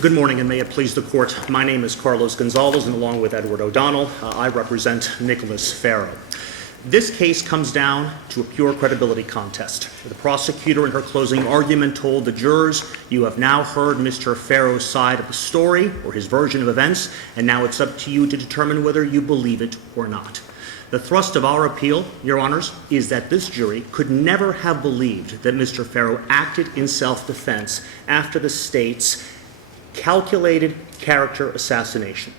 Good morning, and may it please the Court. My name is Carlos Gonzalez, and along with Edward O'Donnell, I represent Nicholas Ferro. This case comes down to a pure credibility contest. The prosecutor in her closing argument told the jurors, "You have now heard Mr. Ferro's side of the story, or his version of events, and now it's up to you to determine whether you believe it or not." The thrust of our appeal, Your Honors, is that this jury could never have believed that Mr. Ferro acted in self-defense after the state's calculated character assassination.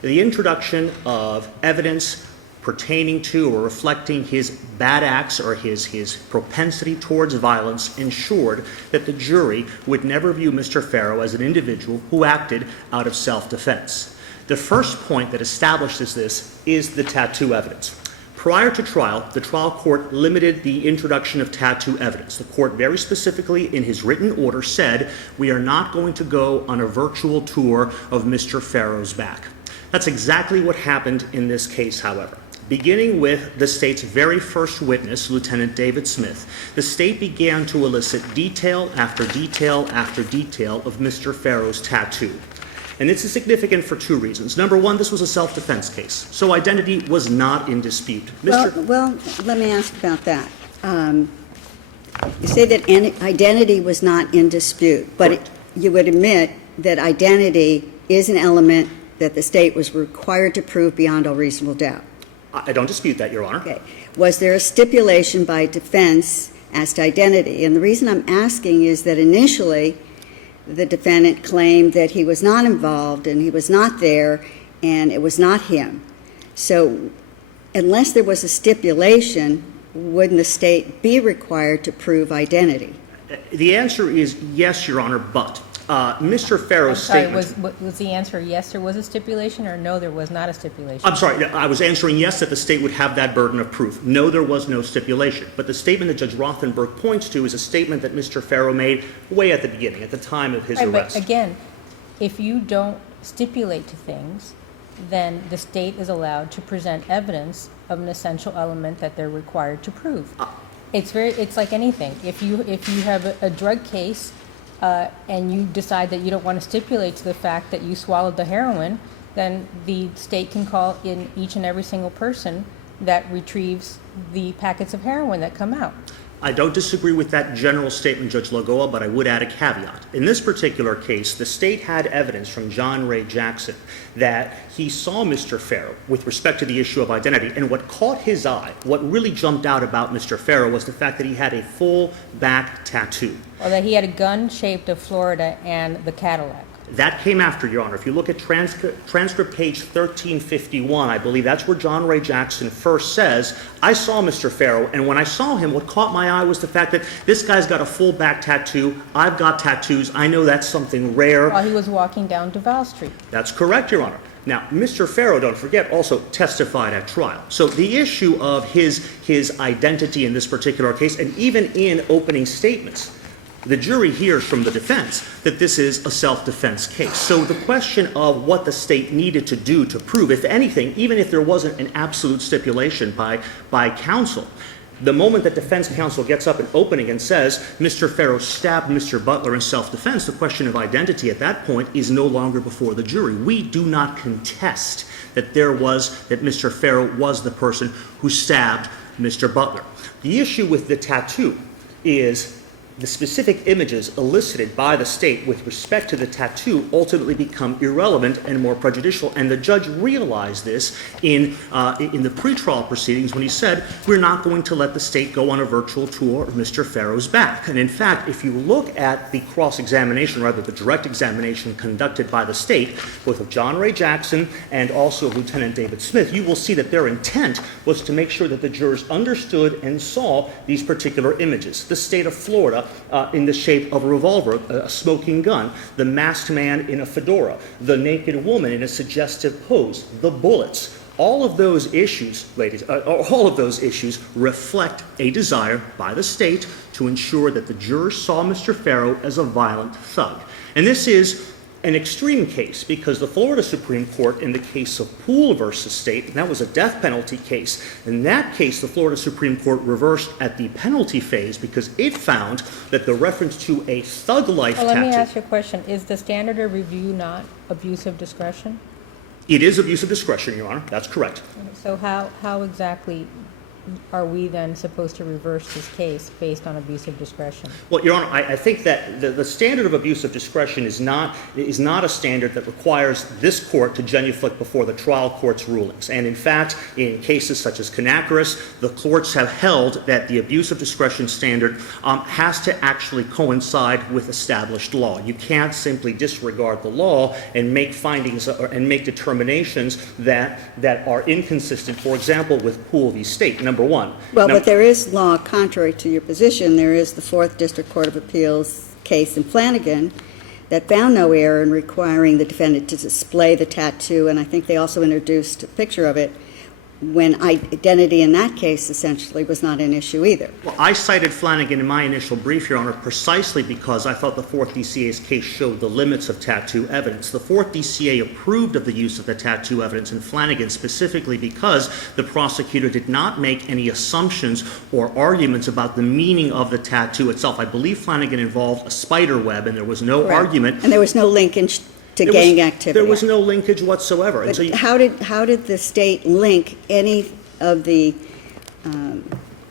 The introduction of evidence pertaining to or reflecting his bad acts or his propensity towards violence ensured that the jury would never view Mr. Ferro as an individual who acted out of self-defense. The first point that establishes this is the tattoo evidence. Prior to trial, the trial court limited the introduction of tattoo evidence. The court very specifically in his written order said, "We are not going to go on a virtual tour of Mr. Ferro's back." That's exactly what happened in this case, however. Beginning with the state's very first witness, Lieutenant David Smith, the state began to elicit detail after detail after detail of Mr. Ferro's tattoo. And this is significant for two reasons. Number one, this was a self-defense case, so identity was not in dispute. Well, let me ask about that. You say that identity was not in dispute, but you would admit that identity is an element that the state was required to prove beyond all reasonable doubt. I don't dispute that, Your Honor. Okay. Was there a stipulation by defense as to identity? And the reason I'm asking is that initially the defendant claimed that he was not involved and he was not there and it was not him. So unless there was a stipulation, wouldn't the state be required to prove identity? The answer is yes, Your Honor, but Mr. Ferro's statement... Was the answer yes, there was a stipulation, or no, there was not a stipulation? I'm sorry, I was answering yes, that the state would have that burden of proof. No, there was no stipulation. But the statement that Judge Rothenberg points to is a statement that Mr. Ferro made way at the beginning, at the time of his arrest. But again, if you don't stipulate to things, then the state is allowed to present evidence of an essential element that they're required to prove. It's like anything. If you have a drug case, and you decide that you don't want to stipulate to the fact that you swallowed the heroin, then the state can call in each and every single person that retrieves the packets of heroin that come out. I don't disagree with that general statement, Judge Lagoa, but I would add a caveat. In this particular case, the state had evidence from John Ray Jackson that he saw Mr. Ferro with respect to the issue of identity, and what caught his eye, what really jumped out about Mr. Ferro was the fact that he had a full back tattoo. Or that he had a gun shaped of Florida and the Cadillac. That came after, Your Honor. If you look at transcript page 1351, I believe that's where John Ray Jackson first says, "I saw Mr. Ferro, and when I saw him, what caught my eye was the fact that this guy's got a full back tattoo. I've got tattoos. I know that's something rare." While he was walking down Duval Street. That's correct, Your Honor. Now, Mr. Ferro, don't forget, also testified at trial. So the issue of his identity in this particular case, and even in opening statements, the jury hears from the defense that this is a self-defense case. So the question of what the state needed to do to prove, if anything, even if there wasn't an absolute stipulation by counsel, the moment that defense counsel gets up in opening and says, Mr. Ferro stabbed Mr. Butler in self-defense, the question of identity at that point is no longer before the jury. We do not contest that Mr. Ferro was the person who stabbed Mr. Butler. The issue with the tattoo is the specific images elicited by the state with respect to the tattoo ultimately become irrelevant and more prejudicial, and the judge realized this in the pretrial proceedings when he said, "We're not going to let the state go on a virtual tour of Mr. Ferro's back." And in fact, if you look at the cross-examination, rather the direct examination conducted by the state, both of John Ray Jackson and also of Lieutenant David Smith, you will see that their intent was to make sure that the jurors understood and saw these particular images. The state of Florida in the shape of a revolver, a smoking gun, the masked man in a fedora, the naked woman in a suggestive pose, the bullets. All of those issues, reflect a desire by the state to ensure that the jurors saw Mr. Ferro as a violent thug. And this is an extreme case, because the Florida Supreme Court, in the case of Poole versus State, and that was a death penalty case, in that case, the Florida Supreme Court reversed at the penalty phase because it found that the reference to a thug life Well, tattoo. let me ask you a question. Is the standard of review not abuse of discretion? It is abuse of discretion, Your Honor. That's correct. So how exactly are we then supposed to reverse this case based on abuse of discretion? Well, Your Honor, I think that the standard of abuse of discretion is not a standard that requires this court to genuflect before the trial court's rulings. And in fact, in cases such as Canacaris, the courts have held that the abuse of discretion standard has to actually coincide with established law. You can't simply disregard the law and make findings and make determinations that are inconsistent, for example, with Poole v. State. Number one. Well, but there is law contrary to your position. There is the Fourth District Court of Appeals case in Flanagan that found no error in requiring the defendant to display the tattoo, and I think they also introduced a picture of it when identity in that case essentially was not an issue either. Well, I cited Flanagan in my initial brief, Your Honor, precisely because I thought the Fourth DCA's case showed the limits of tattoo evidence. The Fourth DCA approved of the use of the tattoo evidence in Flanagan specifically because the prosecutor did not make any assumptions or arguments about the meaning of the tattoo itself. I believe Flanagan involved a spider web, and there was no Correct. argument. And there was no linkage to gang activity. There was no linkage whatsoever. And But so you, how did the state link any of the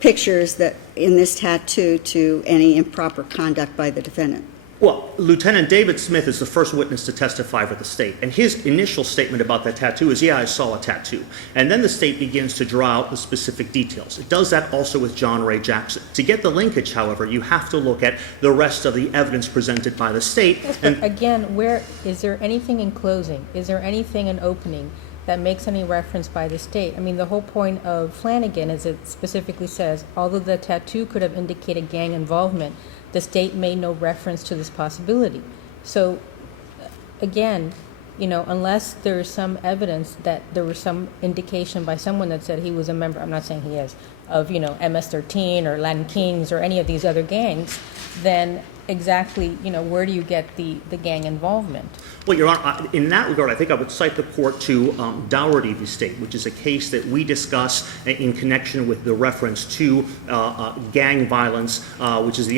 pictures that in this tattoo to any improper conduct by the defendant? well, Lieutenant David Smith is the first witness to testify for the state, and his initial statement about that tattoo is, yeah, I saw a tattoo. And then the state begins to draw out the specific details. It does that also with John Ray Jackson. To get the linkage, however, you have to look at the rest of the evidence presented by the state. Yes, but again, where is there anything in closing? Is there anything in opening that makes any reference by the state? I mean, the whole point of Flanagan, as it specifically says, although the tattoo could have indicated gang involvement, the state made no reference to this possibility. So, again, you know, unless there is some evidence that there was some indication by someone that said he was a member, I'm not saying he is, of, you know, MS-13 or Latin Kings or any of these other gangs, then exactly, you know, where do you get the gang involvement? Well, Your Honor, in that regard, I think I would cite the court to Dougherty v. State, which is a case that we discuss in connection with the reference to gang violence, which is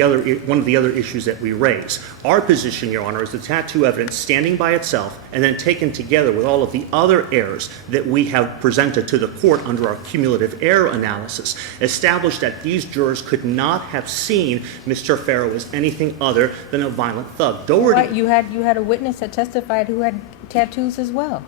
one of the other issues that we raise. Our position, Your Honor, is the tattoo evidence standing by itself and then taken together with all of the other errors that we have presented to the court under our cumulative error analysis, established that these jurors could not have seen Mr. Ferro as anything other than a violent thug. Right, you had a witness that testified who had tattoos as well.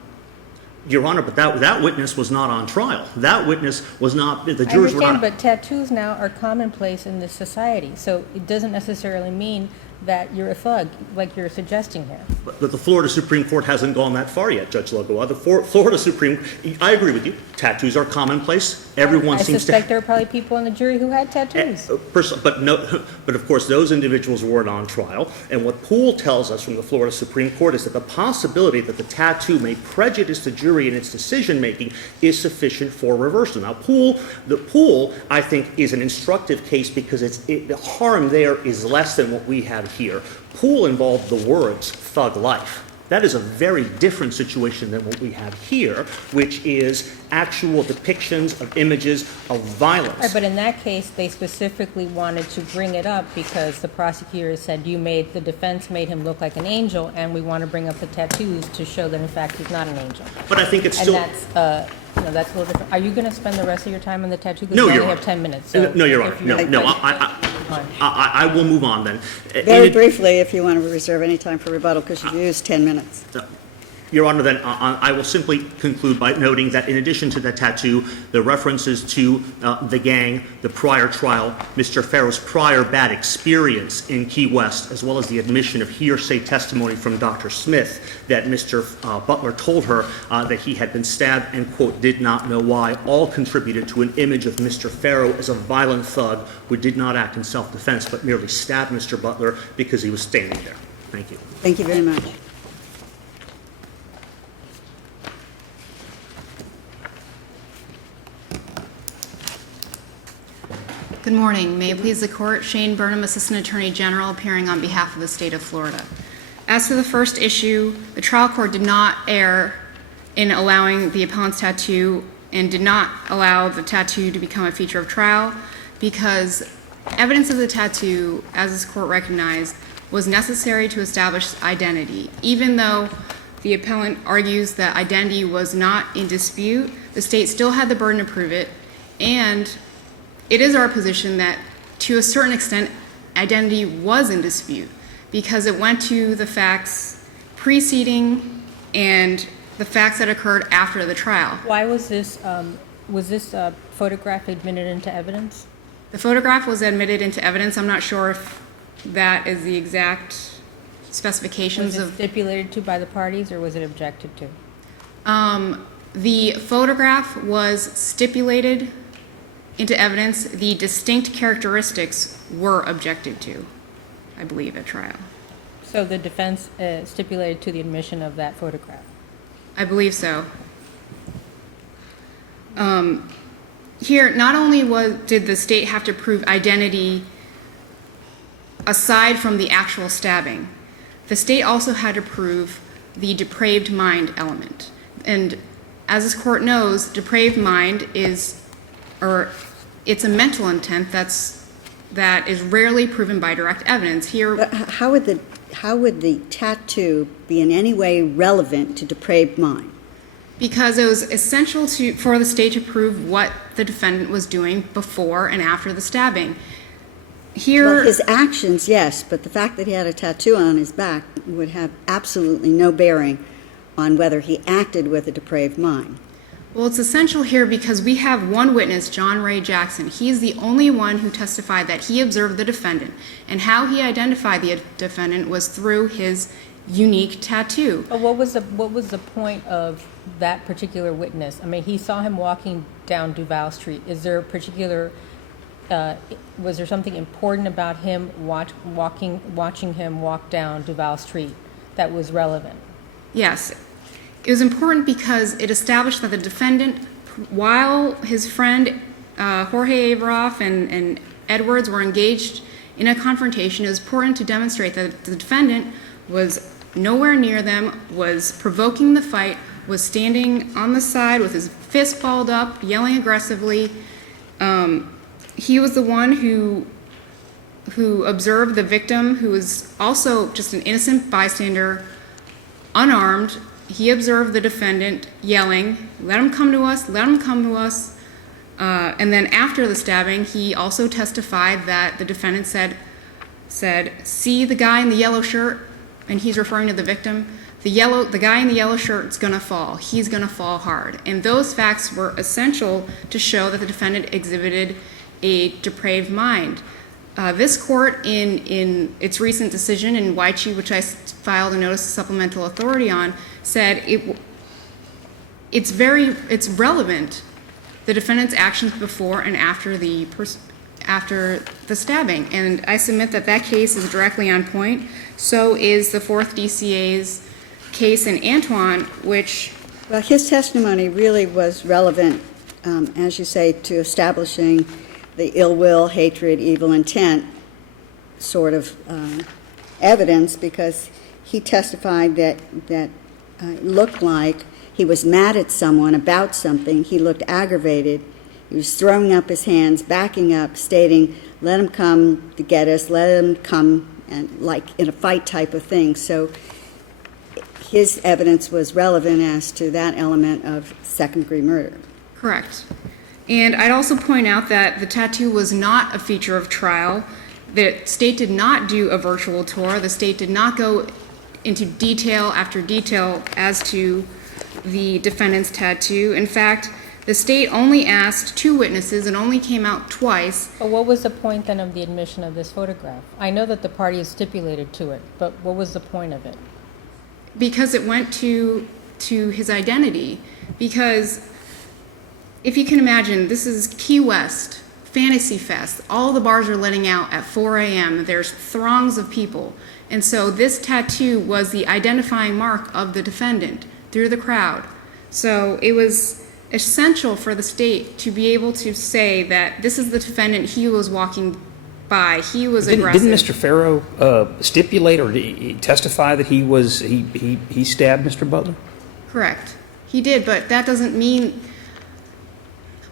Your Honor, but that witness was not on trial. That witness was not, the jurors were not. I understand, but tattoos now are commonplace in this society, so it doesn't necessarily mean that you're a thug, like you're suggesting here. But the Florida Supreme Court hasn't gone that far yet, Judge Lagoa. The Florida Supreme, I agree with you, tattoos are commonplace. Everyone seems to. I suspect there are probably people in the jury who had tattoos. But of course, those individuals weren't on trial. And what Poole tells us from the Florida Supreme Court is that the possibility that the tattoo may prejudice the jury in its decision-making is sufficient for reversal. Now, Poole, I think, is an instructive case because the harm there is less than what we have here. Poole involved the words thug life. That is a very different situation than what we have here, which is actual depictions of images of violence. Right, but in that case, they specifically wanted to bring it up because the prosecutor said the defense made him look like an angel, and we want to bring up the tattoos to show that, in fact, he's not an angel. But I think it's still. And that's a little different. Are you going to spend the rest of your time on the tattoo? Because No, we Your only Honor. have 10 minutes. So No, Your Honor. if you- No. I will move on then. Very briefly, if you want to reserve any time for rebuttal, because you've used 10 minutes. Your Honor, then I will simply conclude by noting that in addition to the tattoo, the references to the gang, the prior trial, Mr. Ferro's prior bad experience in Key West, as well as the admission of hearsay testimony from Dr. Smith that Mr. Butler told her that he had been stabbed and, quote, did not know why, all contributed to an image of Mr. Ferro as a violent thug who did not act in self-defense but merely stabbed Mr. Butler because he was standing there. Thank you. Thank you very much. Good morning. May it please the Court, Shane Burnham, Assistant Attorney General, appearing on behalf of the State of Florida. As to the first issue, the trial court did not err in allowing the appellant's tattoo and did not allow the tattoo to become a feature of trial because evidence of the tattoo, as this court recognized, was necessary to establish identity. Even though the appellant argues that identity was not in dispute, the state still had the burden to prove it, and it is our position that to a certain extent identity was in dispute because it went to the facts preceding and the facts that occurred after the trial. Why was this photograph admitted into evidence? The photograph was admitted into evidence. I'm not sure if that is the exact specifications Was it stipulated to by the parties or was it objected to? The photograph was stipulated into evidence. The distinct characteristics were objected to, I believe, at trial. So the defense stipulated to the admission of that photograph? I believe so. Here, not only did the state have to prove identity aside from the actual stabbing, the state also had to prove the depraved mind element. And as this court knows, depraved mind it's a mental intent that is rarely proven by direct evidence. Here, But how would the tattoo be in any way relevant to depraved mind? because it was essential for the state to prove what the defendant was doing before and after the stabbing. Here, Well, his actions, yes, but the fact that he had a tattoo on his back would have absolutely no bearing on whether he acted with a depraved mind. well, it's essential here because we have one witness, John Ray Jackson. He's the only one who testified that he observed the defendant, and how he identified the defendant was through his unique tattoo. But what was the point of that particular witness? I mean, he saw him walking down Duval Street. Is there a particular was there something important about him watching him walk down Duval Street that was relevant? Yes. It was important because it established that the defendant, while his friend Jorge Averoff and Edwards were engaged in a confrontation, it was important to demonstrate that the defendant was nowhere near them, was provoking the fight, was standing on the side with his fist balled up, yelling aggressively. He was the one who observed the victim, who was also just an innocent bystander, unarmed. He observed the defendant yelling, "Let him come to us, let him come to us." And then after the stabbing, he also testified that the defendant said, "See the guy in the yellow shirt?" And he's referring to the victim. The guy in the yellow shirt is going to fall. He's going to fall hard. And those facts were essential to show that the defendant exhibited a depraved mind. This court, in its recent decision in Wychie, which I filed a notice of supplemental authority on, said it's relevant, the defendant's actions before and after the stabbing. And I submit that case is directly on point. So is the 4th DCA's case in Antoine, which... Well, his testimony really was relevant, as you say, to establishing the ill will, hatred, evil intent sort of evidence, because he testified that it looked like he was mad at someone about something. He looked aggravated. He was throwing up his hands, backing up, stating, "Let him come to get us, let him come," and like in a fight type of thing. So his evidence was relevant as to that element of second-degree murder. Correct. And I'd also point out that the tattoo was not a feature of trial. The state did not do a virtual tour. The state did not go into detail after detail as to the defendant's tattoo. In fact, the state only asked 2 witnesses and only came out twice. But what was the point then of the admission of this photograph? I know that the parties stipulated to it, but what was the point of it? Because it went to his identity. Because if you can imagine, this is Key West, Fantasy Fest. All the bars are letting out at 4 a.m. There's throngs of people. And so this tattoo was the identifying mark of the defendant through the crowd. So it was essential for the state to be able to say that this is the defendant, he was walking by. He was Didn't aggressive. Mr. Ferro stipulate or testify that he stabbed Mr. Butler? Correct. He did, but that doesn't mean,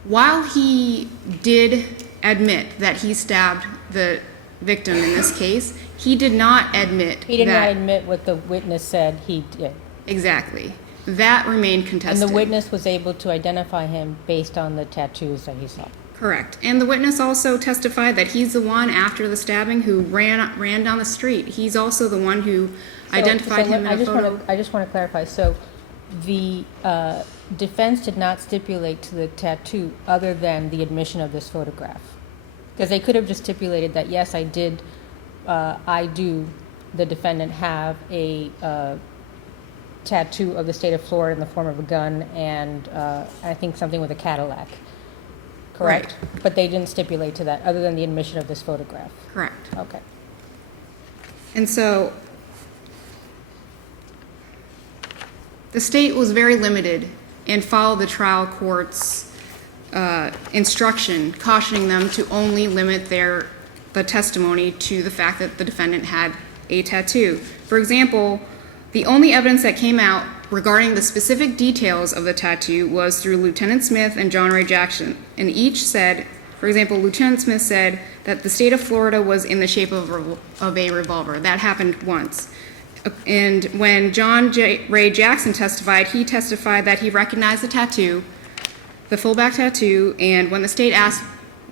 while he did admit that he stabbed the victim in this case, he did not admit He did that. not admit what the witness said he did. Exactly. That remained contested. And the witness was able to identify him based on the tattoos that he saw. Correct. And the witness also testified that he's the one after the stabbing who ran down the street. He's also the one who identified him in a photo. I just want to clarify. So the defense did not stipulate to the tattoo other than the admission of this photograph. Because they could have just stipulated that, yes, I do, the defendant, have a tattoo of the state of Florida in the form of a gun and I think something with a Cadillac. Correct? Right. But they didn't stipulate to that other than the admission of this photograph. Correct. Okay. And so the state was very limited and followed the trial court's instruction, cautioning them to only limit the testimony to the fact that the defendant had a tattoo. For example, the only evidence that came out regarding the specific details of the tattoo was through Lieutenant Smith and John Ray Jackson, and each said, for example, Lieutenant Smith said that the state of Florida was in the shape of a revolver. That happened once. And when John Ray Jackson testified, he testified that he recognized the tattoo, the fullback tattoo, and when the state asked,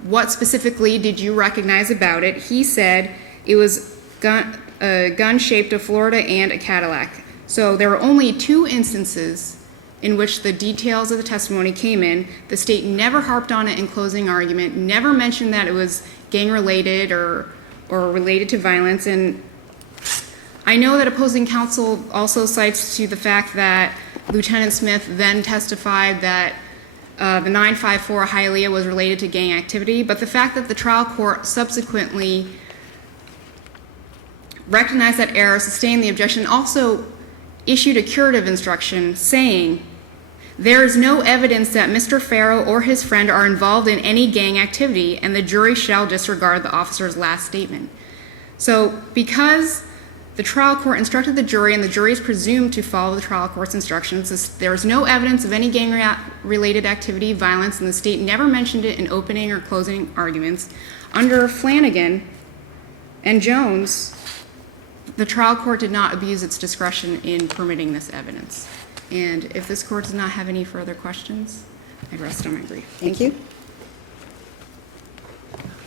what specifically did you recognize about it, he said it was a gun shaped of Florida and a Cadillac. So there were only 2 instances in which the details of the testimony came in. The state never harped on it in closing argument, never mentioned that it was gang-related or related to violence. And I know that opposing counsel also cites to the fact that Lieutenant Smith then testified that the 954 Hialeah was related to gang activity, but the fact that the trial court subsequently recognized that error, sustained the objection, also issued a curative instruction saying, there is no evidence that Mr. Ferro or his friend are involved in any gang activity, and the jury shall disregard the officer's last statement. So because the trial court instructed the jury, and the jury is presumed to follow the trial court's instructions, there is no evidence of any gang-related activity, violence, and the state never mentioned it in opening or closing arguments. Under Flanagan and Jones, the trial court did not abuse its discretion in permitting this evidence. And if this court does not have any further questions, I'd rest on my brief. Thank you.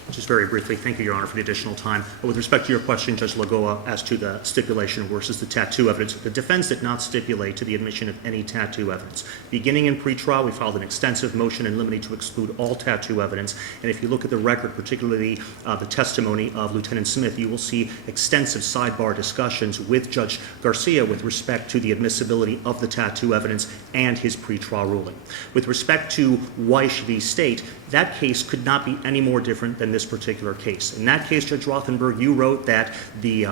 Just very briefly, thank you, Your Honor, for the additional time. With respect to your question, Judge Lagoa, as to the stipulation versus the tattoo evidence, the defense did not stipulate to the admission of any tattoo evidence. Beginning in pretrial, we filed an extensive motion in limine to exclude all tattoo evidence. And if you look at the record, particularly the testimony of Lieutenant Smith, you will see extensive sidebar discussions with Judge Garcia with respect to the admissibility of the tattoo evidence and his pretrial ruling. With respect to Weish v. State, that case could not be any more different than this particular case. In that case, Judge Rothenberg, you wrote that the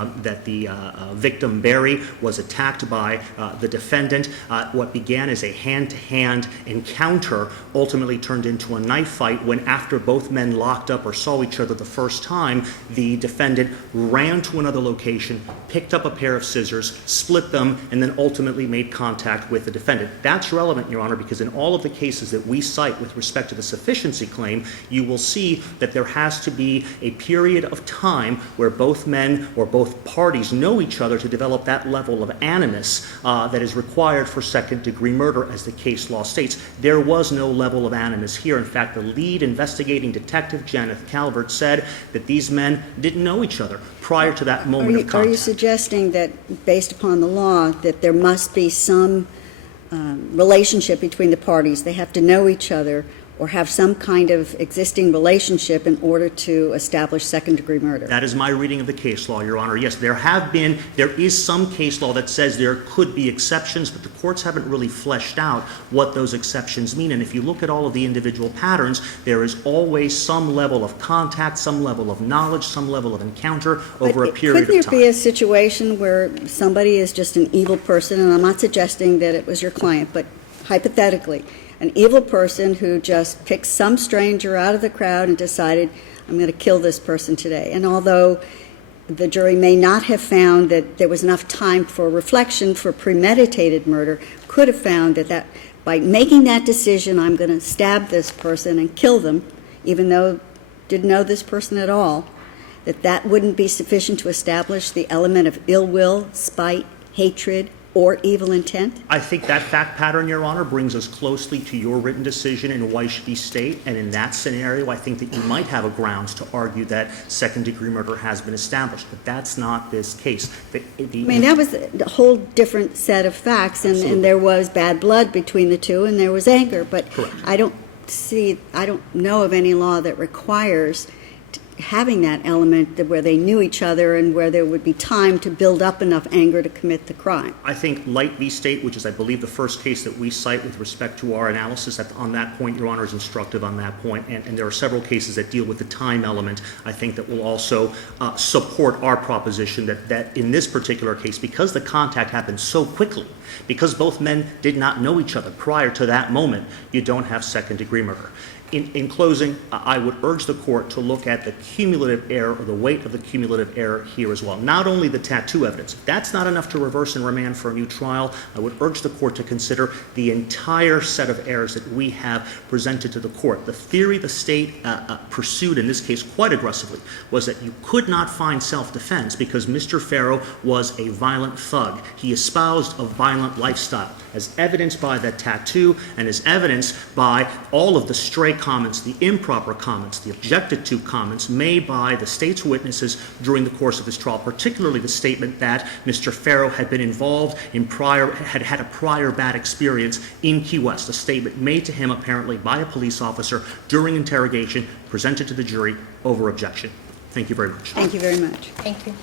victim, Barry, was attacked by the defendant. What began as a hand-to-hand encounter ultimately turned into a knife fight when, after both men locked up or saw each other the first time, the defendant ran to another location, picked up a pair of scissors, split them, and then ultimately made contact with the defendant. That's relevant, Your Honor, because in all of the cases that we cite with respect to the sufficiency claim, you will see that there has to be a period of time where both men or both parties know each other to develop that level of animus that is required for second-degree murder, as the case law states. There was no level of animus here. In fact, the lead investigating detective, Janet Calvert, said that these men didn't know each other prior to that moment of contact. Are you suggesting that, based upon the law, that there must be some relationship between the parties? They have to know each other or have some kind of existing relationship in order to establish second-degree murder? That is my reading of the case law, Your Honor. Yes, there is some case law that says there could be exceptions, but the courts haven't really fleshed out what those exceptions mean. And if you look at all of the individual patterns, there is always some level of contact, some level of knowledge, some level of encounter over a period of time. Could there be a situation where somebody is just an evil person, and I'm not suggesting that it was your client, but hypothetically, an evil person who just picked some stranger out of the crowd and decided, I'm going to kill this person today. And although the jury may not have found that there was enough time for reflection for premeditated murder, could have found that by making that decision, I'm going to stab this person and kill them, even though didn't know this person at all, that wouldn't be sufficient to establish the element of ill will, spite, hatred, or evil intent? I think that fact pattern, Your Honor, brings us closely to your written decision in Weish v. State, and in that scenario, I think that you might have a grounds to argue that second-degree murder has been established, but that's not this case. I mean, that was a whole different set of facts, and there was bad blood between the two, and there was anger, but Correct. I don't know of any law that requires having that element where they knew each other and where there would be time to build up enough anger to commit the crime. I think Light v. State, which is, I believe, the first case that we cite with respect to our analysis, on that point, Your Honor, is instructive on that point, and there are several cases that deal with the time element, I think, that will also support our proposition that in this particular case, because the contact happened so quickly, because both men did not know each other prior to that moment, you don't have second-degree murder. In closing, I would urge the court to look at the cumulative error, or the weight of the cumulative error here as well. Not only the tattoo evidence. If that's not enough to reverse and remand for a new trial, I would urge the court to consider the entire set of errors that we have presented to the court. The theory the state pursued in this case quite aggressively was that you could not find self-defense because Mr. Ferro was a violent thug. He espoused a violent lifestyle, as evidenced by that tattoo and as evidenced by all of the stray comments, the improper comments, the objected to comments made by the state's witnesses during the course of this trial, particularly the statement that Mr. Ferro had been involved in had a prior bad experience in Key West, a statement made to him apparently by a police officer during interrogation, presented to the jury over objection. Thank you very much. Thank you very much. Thank you.